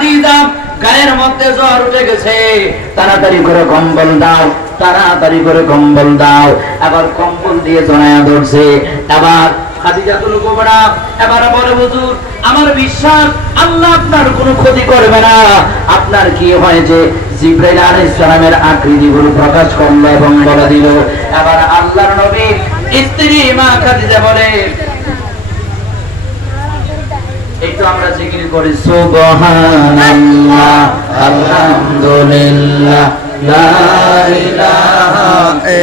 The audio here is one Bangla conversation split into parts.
খাদিজা গায়ের মধ্যে জ্বর উঠে গেছে, তাড়াতাড়ি করে কম্বল দাও, তাড়াতাড়ি করে কম্বল দাও। আবার কম্বল দিয়ে জড়ায়া ধরছে। আবার খাদিজাতুল কুবরা এবার বলে, হুজুর আমার বিশ্বাস আল্লাহ আপনার কোনো ক্ষতি করবে না। আপনার কি হয়েছে? জিবরাইল আলাইহিস সালামের আকৃতিগুলো প্রকাশ করলো এবং বলে দিল। এবার আল্লাহর নবী স্ত্রী মা খাদিজা বলে, একটু আমরা জিকির করি, সুবহানাল্লাহ আলহামদুলিল্লাহ লা ইলাহা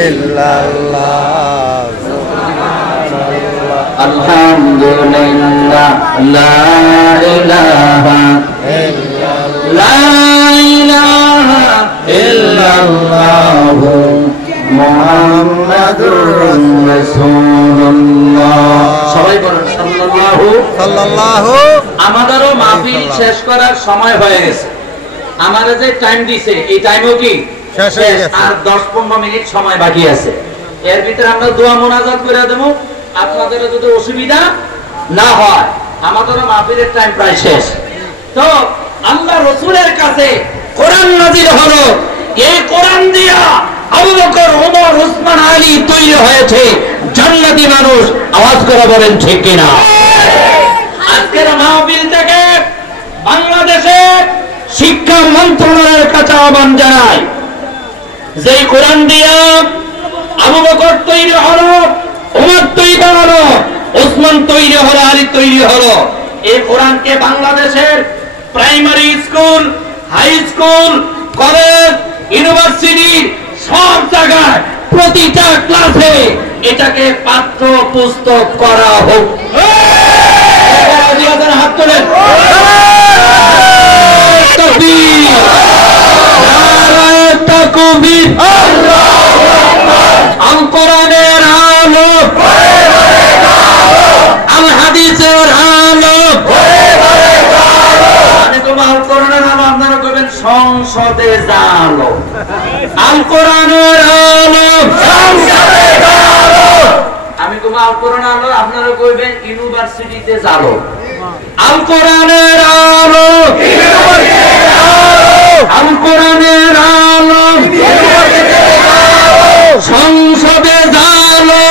ইল্লাল্লাহ সুবহানাল্লাহ আলহামদুলিল্লাহ লা ইলাহা ইল্লাল্লাহ লা ইলাহা ইল্লাল্লাহ মুহাম্মাদুর রাসূলুল্লাহ। সবাই বলেন সাল্লাল্লাহু। আমাদেরও মাহফিল শেষ করার সময় হয়ে গেছে। আমারে যে টাইম দিছে এই টাইমও কি শেষ হয়ে গেছে, আর 10-15 মিনিট সময় বাকি আছে। এর ভিতরে আমরা দোয়া মোনাজাত করে দেব। আপনাদের যদি অসুবিধা না হয়, আমাদেরও মাহফিলের টাইম প্রায় শেষ। তো আল্লাহ রাসূলের কাছে কোরআন নাযিল হলো। এই কোরআন দিয়া আবু বকর, ওমর, উসমান, আলী তৈরি হয়েছে জান্নাতি মানুষ। আওয়াজ করে বলেন ঠিক কিনা? আজকের মাহফিল থেকে বাংলাদেশের শিক্ষা মন্ত্রণালয়ের কাছে আহ্বান জানাই, যে কোরআন দিয়া আবু বকর তৈরি হলো, ওমর তৈরি হলো, উসমান তৈরি হলো, আলী তৈরি হলো, এই কোরআনকে বাংলাদেশের primary school, high school, college, university সব জায়গায় প্রতিটা ক্লাসে এটাকে পাঠ্য পুস্তক করা হোক। হাত তোলেন। আল কোরআনের আলো, আল হাদিসের আলো। আমি তো আল কোরআনের আলো, আপনারা কইবেন সংসদে জালো। আল কোরআনের আলো, আমি তো আল কোরআন আলো, আপনারা কইবেন ইউনিভার্সিটিতে জালো। আল কোরআনের আলো, আল কোরআনের আলো, সংসদে জালো,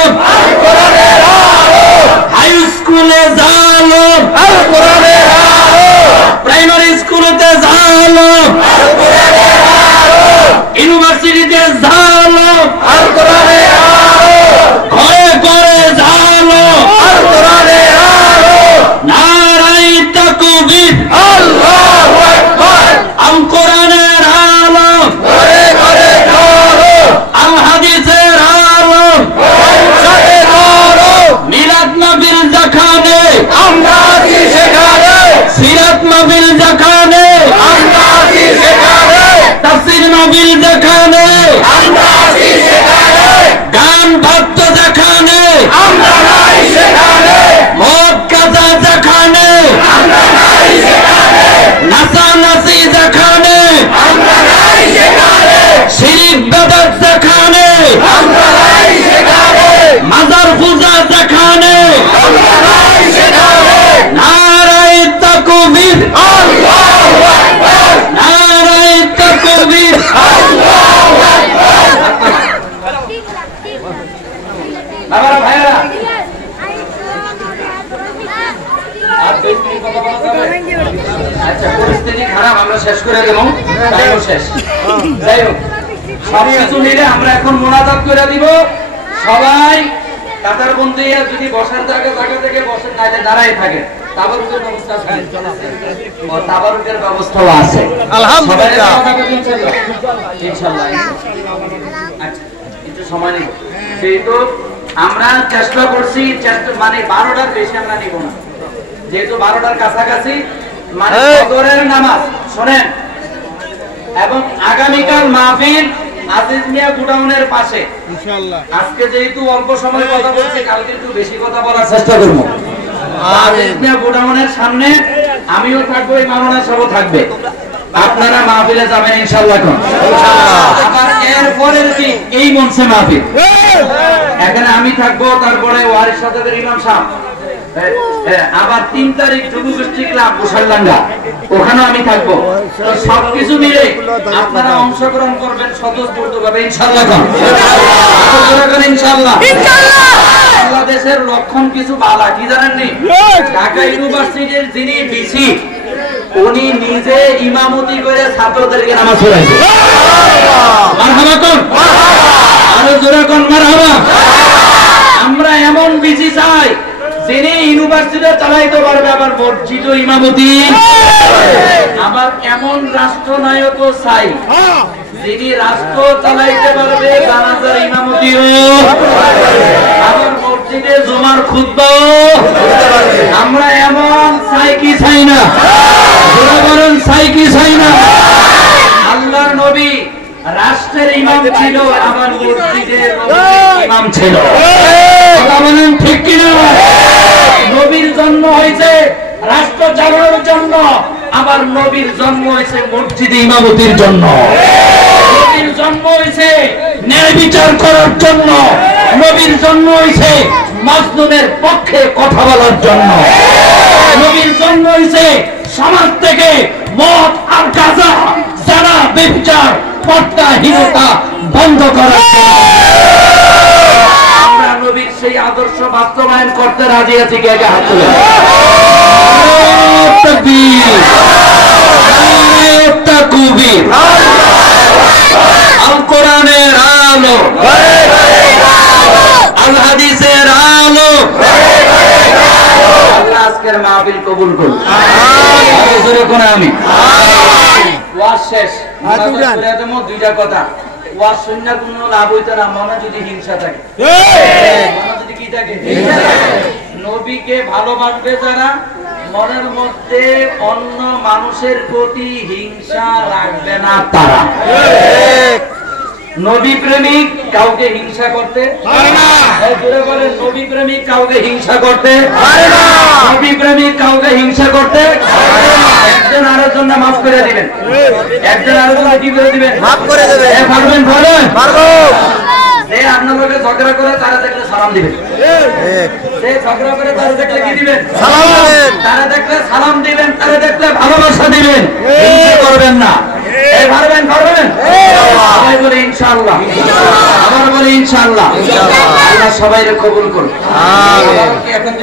হাই স্কুলে জালো, প্রাইমারি স্কুলেতে জালো, ইউনিভার্সিটিতে জালো, ঘরে ঘরে জালো। নারায়ে তাকবীর, আল্লাহু আকবার। আল কোরআনের আলো, আল হাদিসের আলো, মিলাদ মাহফিল যেখানে আমরা আছি সেখানে, সিরাত মাহফিল যেখানে আমরা আছি সেখানে, তাফসীর মাহফিল যেখানে আমরা আছি সেখানে, গান বাদ্য যেখানে আমরা নাই সেখানে, মদ গাঁজা যেখানে আমরা নাই সেখানে, নাচানাচি যেখানে আমরা নাই সেখানে, শিরক বিদআত যেখানে আমরা নাই সেখানে, মাজার পূজা যেখানে আমরা নাই সেখানে। নারায়ে তাকবীর, আল্লাহু আকবার। নারায়ে তাকবীর, আল্লাহু আকবার। বাবারা ভাইরা, আচ্ছা পরিস্থিতি খারাপ, আমরা শেষ করে দেব, টাইমও শেষ। যাই হোক, সবকিছু মিলে আমরা এখন মোনাজাত করে দিব। সবাই কাতার বন্ধে যদি বসার জায়গা থেকে বসেন, নাইলে দাঁড়াই থাকে। তাবারুকের ব্যবস্থা আছে, তাবারুকের ব্যবস্থাও আছে আলহামদুলিল্লাহ, ইনশাআল্লাহ। আচ্ছা একটু সময় নিব, যেহেতু আমরা চেষ্টা করছি, মানে 12টার বেশি আমরা নিব না, যেহেতু 12টার কাছাকাছি মানে ফজরের নামাজ শোনেন। এবং আগামীকাল মাহফিল আজিজ মিয়া গোডাউনের পাশে ইনশাআল্লাহ। আজকে যেহেতু অল্প সময় কথা বলছি, কালকে একটু বেশি কথা বলার চেষ্টা করব। আজিজ মিয়া গোডাউনের সামনে আমিও থাকবো, এই মাওলানা সাহেবও থাকবে। আপনারা মাহফিলে যাবেন ইনশাআল্লাহ। আবার এরপরের দিন এই মঞ্চে মাহফিল, এখানে আমি থাকবো, তারপরে ওয়ারিশ সাহেবের ইমাম সাহেব। আবার 3 তারিখ যুবগোষ্ঠী ক্লাব মুসাল্লাঙ্গা, ওখানে আমি থাকবো। সবকিছু মিলে আপনারা অংশগ্রহণ করবেন স্বতঃস্ফূর্তভাবে ইনশাআল্লাহ। ইনশাআল্লাহ বাংলাদেশের লক্ষণ কিছু বালা কি জানেননি? ঢাকা ইউনিভার্সিটির যিনি ভিসি উনি নিজে ইমামতি করে ছাত্রদেরকে নামাজ পড়াইছে। মারহাবা কোন আরো জোরে কোন মারহাবা। আমরা এমন ভিসি চাই যিনি ইউনিভার্সিটি চালাইতে পারবে, আবার মসজিদ ও ইমামতি, আবার এমন রাষ্ট্রনায়কও চাই যিনি রাষ্ট্র চালাইতে পারবে, জানাজার ইমামতিও, আবার মসজিদে জুমার খুতবাও। আমরা এমন চাই কি চাই না? বলেন চাই কি চাই না? আল্লাহর নবী রাষ্ট্রের ইমাম ছিল, আবার মসজিদের ইমাম ছিল। কথা বলেন ঠিক কিনা? নবীর জন্ম হয়েছে রাষ্ট্র চালানোর জন্য, আবার নবীর জন্ম হয়েছে মসজিদে ইমামতির জন্য। নবীর জন্ম হয়েছে ন্যায় বিচার করার জন্য, নবীর জন্ম হয়েছে মাজলুমের পক্ষে কথা বলার জন্য। নবীর জন্ম হয়েছে সমাজ থেকে মদ আর গাঁজা, যারা ব্যভিচার, পর্দাহীনতা বন্ধ করার জন্য। আমরা নবীর সেই আদর্শ বাস্তবায়ন করতে রাজি আছি। কে কে হাত তুলে? আল কোরআনের আলো, আল হাদিসের আলো। আল্লাহ আজকের মাহফিল কবুল করুন। আমি ওয়াজ শেষ, দুইটা কথা। ওয়াজ শুনলে কোনো লাভ হইতো না মনে যদি হিংসা থাকে। মনে যদি কি থাকে? নবীকে ভালোবাসবে যারা, মনের মধ্যে অন্য মানুষের প্রতি হিংসা রাখবে না তারা। নবী প্রেমিক কাউকে হিংসা করতে পারে না। নবী প্রেমিক কাউকে হিংসা করতে পারে না। নবী প্রেমিক কাউকে হিংসা করতে পারে না। একজন আরেকজন মাফ করে দিবেন, একজন আরেকজন কি করে দিবেন? মাফ করে দেবেন। পারবেন? বলেন পারবো। যে আপনার লোকে ঝগড়া করে তারা দেখলে সালাম দিবেন। যে ঝগড়া করে তারা দেখলে কি দিবেন? সালাম দিবেন। তারা দেখলে সালাম দিবেন, তারা দেখলে ভালোবাসা দিবেন, হিংসা করবেন না। পারবেন? পারবেন? সবাই বলে ইনশাআল্লাহ। আবার বলে ইনশাআল্লাহ। আল্লাহ সবাইকে কবুল করুন। আমিন।